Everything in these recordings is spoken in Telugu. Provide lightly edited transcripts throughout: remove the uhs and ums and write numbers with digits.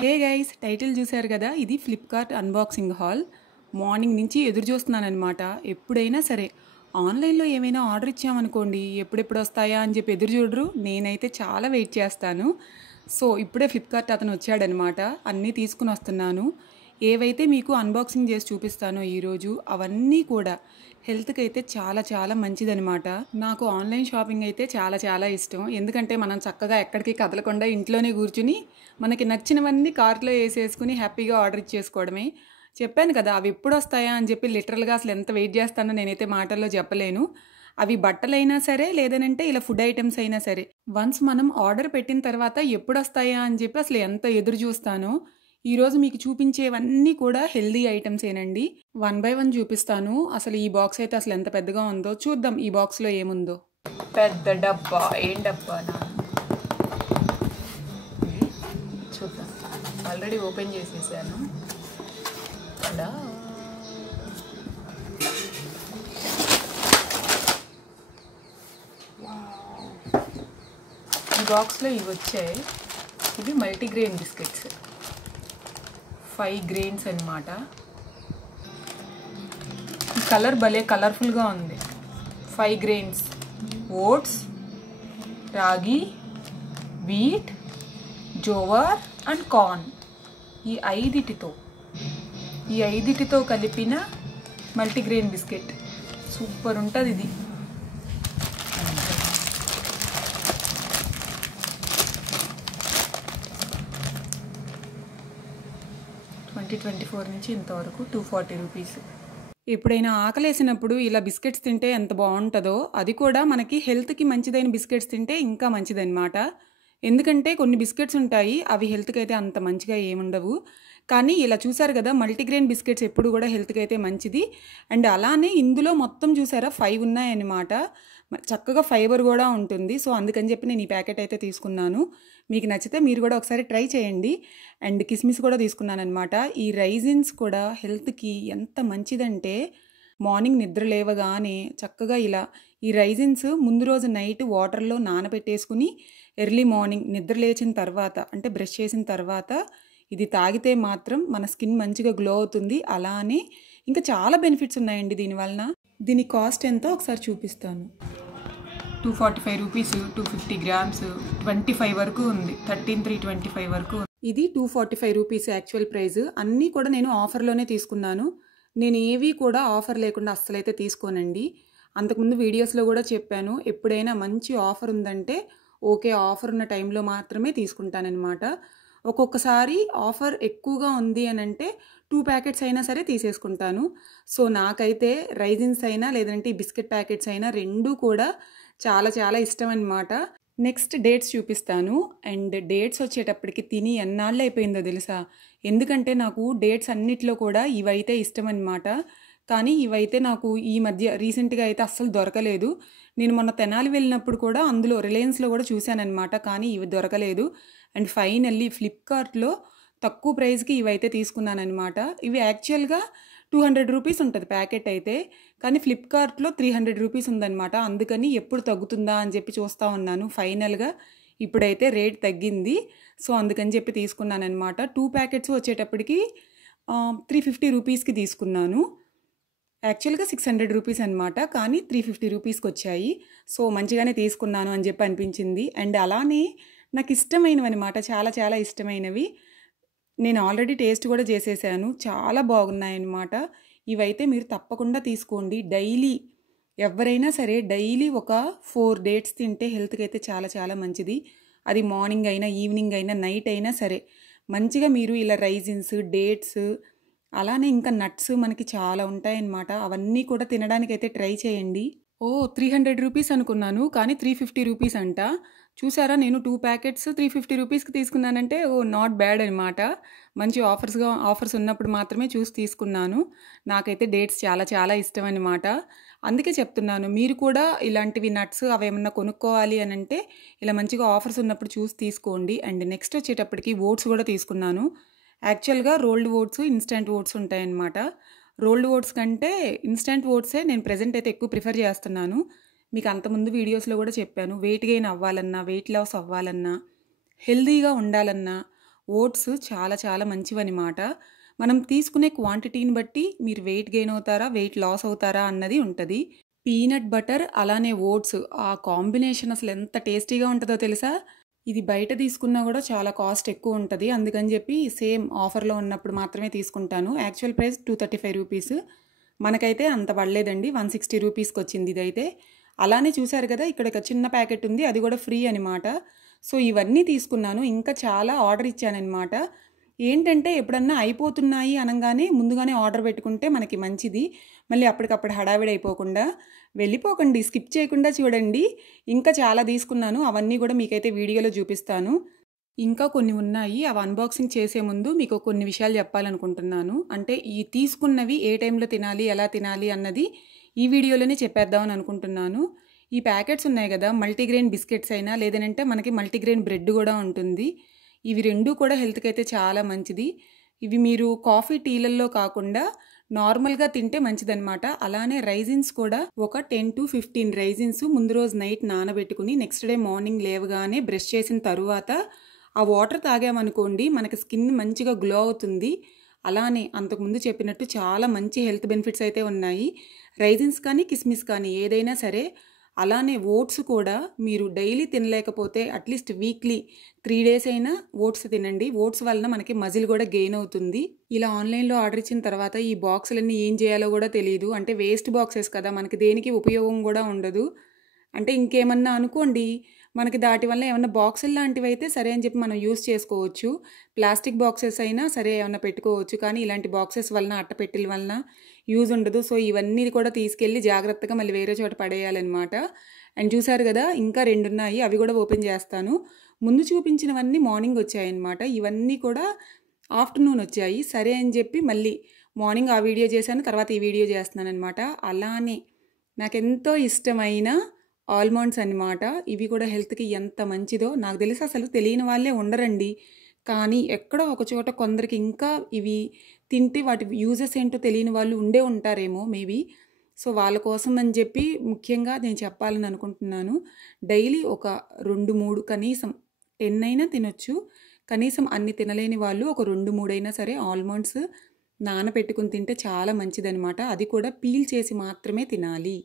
హే గైస్, టైటిల్ చూశారు కదా, ఇది ఫ్లిప్కార్ట్ అన్బాక్సింగ్ హాల్. మార్నింగ్ నుంచి ఎదురు చూస్తున్నాను అనమాట. ఎప్పుడైనా సరే ఆన్లైన్లో ఏమైనా ఆర్డర్ ఇచ్చామనుకోండి, ఎప్పుడెప్పుడు వస్తాయా అని చెప్పి ఎదురు చూడరు. నేనైతే చాలా వెయిట్ చేస్తాను. సో ఇప్పుడే ఫ్లిప్కార్ట్ అతను వచ్చాడనమాట. అన్నీ తీసుకుని వస్తున్నాను. ఏవైతే మీకు అన్బాక్సింగ్ చేసి చూపిస్తానో ఈరోజు, అవన్నీ కూడా హెల్త్కి అయితే చాలా చాలా మంచిదనమాట. నాకు ఆన్లైన్ షాపింగ్ అయితే చాలా చాలా ఇష్టం. ఎందుకంటే మనం చక్కగా ఎక్కడికి కదలకుండా ఇంట్లోనే కూర్చుని మనకి నచ్చినవన్నీ కార్ట్లో వేసేసుకుని హ్యాపీగా ఆర్డర్ ఇచ్చేసుకోవడమే. చెప్పాను కదా, అవి ఎప్పుడు వస్తాయా అని చెప్పి లిటరల్గా అసలు ఎంత వెయిట్ చేస్తానో నేనైతే మాటల్లో చెప్పలేను. అవి బట్టలైనా సరే, లేదనంటే ఇలా ఫుడ్ ఐటమ్స్ అయినా సరే, వన్స్ మనం ఆర్డర్ పెట్టిన తర్వాత ఎప్పుడు వస్తాయా అని చెప్పి అసలు ఎంత ఎదురు చూస్తానో. ఈరోజు మీకు చూపించేవన్నీ కూడా హెల్దీ ఐటమ్సేనండి. 1 బై 1 చూపిస్తాను. అసలు ఈ బాక్స్ అయితే అసలు ఎంత పెద్దగా ఉందో చూద్దాం. ఈ బాక్స్లో ఏముందో. పెద్ద డబ్బా, ఏం డబ్బా నా చూద్దాం. ఆల్రెడీ ఓపెన్ చేసేసాను. ఈ బాక్స్లో ఇవి వచ్చాయి. ఇవి మల్టీగ్రెయిన్ బిస్కెట్స్, 5 గ్రెయిన్స్ అన్నమాట. ఈ కలర్ భలే కలర్ఫుల్గా ఉంది. 5 గ్రెయిన్స్: ఓట్స్, రాగి, వీట్, జోవర్ అండ్ కార్న్. ఈ ఐదిటితో కలిపిన మల్టీగ్రెయిన్ బిస్కెట్. సూపర్ ఉంటుంది ఇది. 2024 నుంచి ఇంతవరకు 240 రూపీస్. ఎప్పుడైనా ఆకలేసినప్పుడు ఇలా బిస్కెట్స్ తింటే ఎంత బాగుంటుందో. అది కూడా మనకి హెల్త్కి మంచిదైన బిస్కెట్స్ తింటే ఇంకా మంచిదన్నమాట. ఎందుకంటే కొన్ని బిస్కెట్స్ ఉంటాయి, అవి హెల్త్కి అయితే అంత మంచిగా ఏముండవు. కానీ ఇలా చూసారు కదా, మల్టీగ్రెయిన్ బిస్కెట్స్ ఎప్పుడు కూడా హెల్త్కి అయితే మంచిది. అండ్ అలానే ఇందులో మొత్తం చూసారా 5 ఉన్నాయన్నమాట. చక్కగా ఫైబర్ కూడా ఉంటుంది. సో అందుకని చెప్పి నేను ఈ ప్యాకెట్ అయితే తీసుకున్నాను. మీకు నచ్చితే మీరు కూడా ఒకసారి ట్రై చేయండి. అండ్ కిస్మిస్ కూడా తీసుకున్నాను అనమాట. ఈ రైజిన్స్ కూడా హెల్త్కి ఎంత మంచిదంటే, మార్నింగ్ నిద్ర లేవగానే చక్కగా ఇలా ఈ రైజిన్స్ ముందు రోజు నైట్ వాటర్లో నానబెట్టేసుకుని ఎర్లీ మార్నింగ్ నిద్ర లేచిన తర్వాత, అంటే బ్రష్ చేసిన తర్వాత ఇది తాగితే మాత్రం మన స్కిన్ మంచిగా గ్లో అవుతుంది. అలానే ఇంకా చాలా బెనిఫిట్స్ ఉన్నాయండి దీనివలన. దీని కాస్ట్ ఎంతో ఒకసారి చూపిస్తాను. 245 రూపీస్, 250 గ్రామ్స్, 25 వరకు ఉంది. 13,325 వరకు. ఇది 245 రూపీస్ యాక్చువల్ ప్రైస్. అన్నీ కూడా నేను ఆఫర్లోనే తీసుకున్నాను. నేను ఏవి కూడా ఆఫర్ లేకుండా అస్సలైతే తీసుకోనండి. అంతకుముందు వీడియోస్లో కూడా చెప్పాను, ఎప్పుడైనా మంచి ఆఫర్ ఉందంటే ఓకే, ఆఫర్ ఉన్న టైంలో మాత్రమే తీసుకుంటానన్నమాట. ఒక్కొక్కసారి ఆఫర్ ఎక్కువగా ఉంది అని అంటే 2 ప్యాకెట్స్ అయినా సరే తీసేసుకుంటాను. సో నాకైతే రైజిన్స్ అయినా లేదంటే ఈ బిస్కెట్ ప్యాకెట్స్ అయినా రెండూ కూడా చాలా చాలా ఇష్టం అన్నమాట. నెక్స్ట్ డేట్స్ చూపిస్తాను. అండ్ డేట్స్ వచ్చేటప్పటికి తిని ఎన్నాళ్ళు అయిపోయిందో తెలుసా. ఎందుకంటే నాకు డేట్స్ అన్నిట్లో కూడా ఇవైతే ఇష్టం అన్నమాట. కానీ ఇవైతే నాకు ఈ మధ్య రీసెంట్గా అయితే అస్సలు దొరకలేదు. నేను మొన్న తెనాలి వెళ్ళినప్పుడు కూడా అందులో రిలయన్స్లో కూడా చూశానన్నమాట, కానీ ఇవి దొరకలేదు. అండ్ ఫైనల్లీ ఫ్లిప్కార్ట్లో తక్కువ ప్రైస్కి ఇవైతే తీసుకున్నానమాట. ఇవి యాక్చువల్గా 200 రూపీస్ ఉంటుంది ప్యాకెట్ అయితే, కానీ ఫ్లిప్కార్ట్లో 300 రూపీస్ ఉందన్నమాట. అందుకని ఎప్పుడు తగ్గుతుందా అని చెప్పి చూస్తూ ఉన్నాను. ఫైనల్గా ఇప్పుడైతే రేట్ తగ్గింది. సో అందుకని చెప్పి తీసుకున్నానమాట. 2 ప్యాకెట్స్ వచ్చేటప్పటికి 350 రూపీస్కి తీసుకున్నాను. యాక్చువల్గా 600 రూపీస్ అనమాట, కానీ 350 రూపీస్కి వచ్చాయి. సో మంచిగానే తీసుకున్నాను అని చెప్పి అనిపించింది. అండ్ అలానే నాకు ఇష్టమైనవి అనమాట, చాలా చాలా ఇష్టమైనవి. నేను ఆల్రెడీ టేస్ట్ కూడా చేసేసాను, చాలా బాగున్నాయన్నమాట. ఇవైతే మీరు తప్పకుండా తీసుకోండి. డైలీ ఎవరైనా సరే డైలీ ఒక 4 డేట్స్ తింటే హెల్త్కి అయితే చాలా చాలా మంచిది. అది మార్నింగ్ అయినా, ఈవినింగ్ అయినా, నైట్ అయినా సరే మంచిగా మీరు ఇలా రైజిన్స్, డేట్స్, అలానే ఇంకా నట్స్ మనకి చాలా ఉంటాయన్నమాట. అవన్నీ కూడా తినడానికైతే ట్రై చేయండి. 300 రూపీస్ అనుకున్నాను, కానీ 350 రూపీస్ అంట. చూసారా, నేను 2 ప్యాకెట్స్ 350 రూపీస్కి తీసుకున్నానంటే నాట్ బ్యాడ్ అనమాట. మంచి ఆఫర్స్ ఉన్నప్పుడు మాత్రమే చూసి తీసుకున్నాను. నాకైతే డేట్స్ చాలా చాలా ఇష్టం అనమాట. అందుకే చెప్తున్నాను, మీరు కూడా ఇలాంటివి నట్స్ అవేమన్నా కొనుక్కోవాలి అని అంటే ఇలా మంచిగా ఆఫర్స్ ఉన్నప్పుడు చూసి తీసుకోండి. అండ్ నెక్స్ట్ వచ్చేటప్పటికి ఓట్స్ కూడా తీసుకున్నాను. యాక్చువల్గా రోల్డ్ ఓట్స్, ఇన్స్టెంట్ ఓట్స్ ఉంటాయన్నమాట. రోల్డ్ ఓట్స్ కంటే ఇన్స్టెంట్ ఓట్సే నేను ప్రెజెంట్ అయితే ఎక్కువ ప్రిఫర్ చేస్తున్నాను. మీకు అంతకుముందు వీడియోస్లో కూడా చెప్పాను, వెయిట్ గెయిన్ అవ్వాలన్నా, వెయిట్ లాస్ అవ్వాలన్నా, హెల్దీగా ఉండాలన్నా ఓట్స్ చాలా చాలా మంచివన్నమాట. మనం తీసుకునే క్వాంటిటీని బట్టి మీరు వెయిట్ గెయిన్ అవుతారా, వెయిట్ లాస్ అవుతారా అన్నది ఉంటుంది. పీనట్ బటర్ అలానే ఓట్స్ ఆ కాంబినేషన్ అసలు ఎంత టేస్టీగా ఉంటుందో తెలుసా? ఇది బయట తీసుకున్నా కూడా చాలా కాస్ట్ ఎక్కువ ఉంటుంది. అందుకని చెప్పి సేమ్ ఆఫర్లో ఉన్నప్పుడు మాత్రమే తీసుకుంటాను. Actual price 235 rupees. మనకైతే అంత పడలేదండి, 160 రూపీస్కి వచ్చింది ఇదైతే. అలానే చూశారు కదా, ఇక్కడ ఒక చిన్న ప్యాకెట్ ఉంది, అది కూడా ఫ్రీ అనమాట. సో ఇవన్నీ తీసుకున్నాను. ఇంకా చాలా ఆర్డర్ ఇచ్చానమాట. ఏంటంటే ఎప్పుడన్నా అయిపోతున్నాయి అనగానే ముందుగానే ఆర్డర్ పెట్టుకుంటే మనకి మంచిది. మళ్ళీ అప్పటికప్పుడు హడావిడి అయిపోకుండా వెళ్ళిపోకండి, స్కిప్ చేయకుండా చూడండి. ఇంకా చాలా తీసుకున్నాను, అవన్నీ కూడా మీకైతే వీడియోలో చూపిస్తాను. ఇంకా కొన్ని ఉన్నాయి, అవి అన్బాక్సింగ్ చేసే ముందు మీకు కొన్ని విషయాలు చెప్పాలనుకుంటున్నాను. అంటే ఈ తీసుకున్నవి ఏ టైంలో తినాలి, ఎలా తినాలి అన్నది ఈ వీడియోలోనే చెప్పేద్దామని అనుకుంటున్నాను. ఈ ప్యాకెట్స్ ఉన్నాయి కదా, మల్టీగ్రెయిన్ బిస్కెట్స్ అయినా లేదనంటే మనకి మల్టీగ్రెయిన్ బ్రెడ్ కూడా ఉంటుంది. ఇవి రెండు కూడా హెల్త్కి అయితే చాలా మంచిది. ఇవి మీరు కాఫీ టీలల్లో కాకుండా నార్మల్గా తింటే మంచిదన్నమాట. అలానే రైజిన్స్ కూడా ఒక 10 to 15 రైజిన్స్ ముందు రోజు నైట్ నానబెట్టుకుని నెక్స్ట్ డే మార్నింగ్ లేవగానే బ్రష్ చేసిన తరువాత ఆ వాటర్ తాగామనుకోండి, మనకి స్కిన్ మంచిగా గ్లో అవుతుంది. అలానే అంతకుముందు చెప్పినట్టు చాలా మంచి హెల్త్ బెనిఫిట్స్ అయితే ఉన్నాయి. రైజిన్స్ కానీ కిస్మిస్ కానీ ఏదైనా సరే. అలానే ఓట్స్ కూడా మీరు డైలీ తినలేకపోతే అట్లీస్ట్ వీక్లీ 3 days అయినా ఓట్స్ తినండి. ఓట్స్ వలన మనకి మజిల్ కూడా గెయిన్ అవుతుంది. ఇలా ఆన్లైన్లో ఆర్డర్ ఇచ్చిన తర్వాత ఈ బాక్సులన్నీ ఏం చేయాలో కూడా తెలియదు. అంటే వేస్ట్ బాక్సెస్ కదా, మనకి దేనికి ఉపయోగం కూడా ఉండదు. అంటే ఇంకేమన్నా అనుకోండి, మనకి దాటి వల్ల ఏమన్నా బాక్సులు లాంటివి అయితే సరే అని చెప్పి మనం యూస్ చేసుకోవచ్చు. ప్లాస్టిక్ బాక్సెస్ అయినా సరే ఏమన్నా పెట్టుకోవచ్చు. కానీ ఇలాంటి బాక్సెస్ వలన, అట్టపెట్టెల వలన యూజ్ ఉండదు. సో ఇవన్నీ కూడా తీసుకెళ్ళి జాగ్రత్తగా మళ్ళీ వేరే చోట పడేయాలన్నమాట. అండ్ చూసారు కదా, ఇంకా 2 ఉన్నాయి, అవి కూడా ఓపెన్ చేస్తాను. ముందు చూపించినవన్నీ మార్నింగ్ వచ్చాయన్నమాట. ఇవన్నీ కూడా ఆఫ్టర్నూన్ వచ్చాయి. సరే అని చెప్పి మళ్ళీ మార్నింగ్ ఆ వీడియో చేశాను, తర్వాత ఈ వీడియో చేస్తున్నాను అనమాట. అలానే నాకెంతో ఇష్టమైన ఆల్మండ్స్ అన్నమాట. ఇవి కూడా హెల్త్కి ఎంత మంచిదో నాకు తెలిసి అసలు తెలియని వాళ్ళే ఉండరండి. కానీ ఎక్కడో ఒక చోట కొందరికి ఇంకా ఇవి తింటే వాటి యూజెస్ ఏంటో తెలియని వాళ్ళు ఉండే ఉంటారేమో మేబీ. సో వాళ్ళ కోసం అని చెప్పి ముఖ్యంగా నేను చెప్పాలని అనుకుంటున్నాను. డైలీ ఒక 2-3 కనీసం 10 అయినా తినొచ్చు. కనీసం అన్ని తినలేని వాళ్ళు ఒక 2-3 అయినా సరే ఆల్మండ్స్ నానబెట్టుకుని తింటే చాలా మంచిదనమాట. అది కూడా పీల్ చేసి మాత్రమే తినాలి.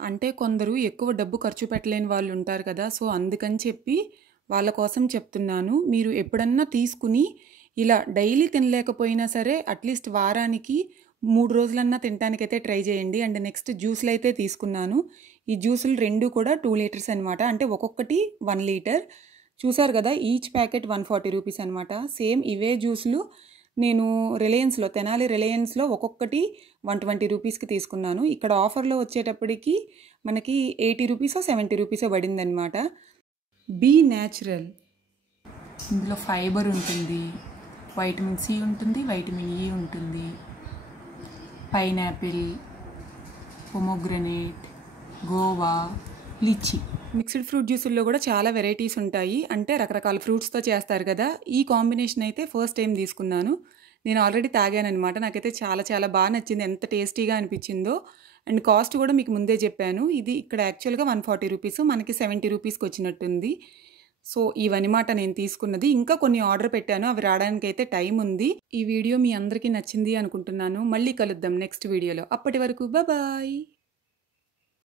అంటే కొందరు ఎక్కువ డబ్బు ఖర్చు పెట్టలేని వాళ్ళు ఉంటారు కదా, సో అందుకని చెప్పి వాళ్ళ కోసం చెప్తున్నాను. మీరు ఎప్పుడన్నా తీసుకుని ఇలా డైలీ తినలేకపోయినా సరే అట్లీస్ట్ వారానికి 3 రోజులన్నా తినడానికైతే ట్రై చేయండి. అండ్ నెక్స్ట్ జ్యూస్లు అయితే తీసుకున్నాను. ఈ జ్యూసులు 2 కూడా 2 లీటర్స్ అనమాట. అంటే ఒక్కొక్కటి 1 లీటర్. చూసారు కదా, ఈచ్ ప్యాకెట్ 140 రూపీస్ అనమాట. సేమ్ ఇవే జ్యూసులు నేను రిలయన్స్లో, తెనాలి రిలయన్స్లో ఒక్కొక్కటి 120 రూపీస్కి తీసుకున్నాను. ఇక్కడ ఆఫర్లో వచ్చేటప్పటికి మనకి 80 రూపీసో 70 రూపీసో పడిందనమాట. B Natural. ఇందులో ఫైబర్ ఉంటుంది, వైటమిన్ సి ఉంటుంది, వైటమిన్ ఈ ఉంటుంది, pineapple, pomegranate, guava, litchi. Mixed fruit జ్యూసుల్లో కూడా చాలా వెరైటీస్ ఉంటాయి. అంటే రకరకాల ఫ్రూట్స్తో చేస్తారు కదా. ఈ కాంబినేషన్ అయితే ఫస్ట్ టైం తీసుకున్నాను. నేను ఆల్రెడీ తాగానమాట. నాకైతే చాలా చాలా బాగా నచ్చింది, ఎంత టేస్టీగా అనిపించిందో. అండ్ కాస్ట్ కూడా మీకు ముందే చెప్పాను. ఇది ఇక్కడ యాక్చువల్గా 140 రూపీస్, మనకి 70 రూపీస్కి వచ్చినట్టుంది. సో ఇవన్నమాట నేను తీసుకున్నది. ఇంకా కొన్ని ఆర్డర్ పెట్టాను, అవి రావడానికి అయితే టైం ఉంది. ఈ వీడియో మీ అందరికీ నచ్చింది అనుకుంటున్నాను. మళ్ళీ కలుద్దాం నెక్స్ట్ వీడియోలో. అప్పటి వరకు బాయ్.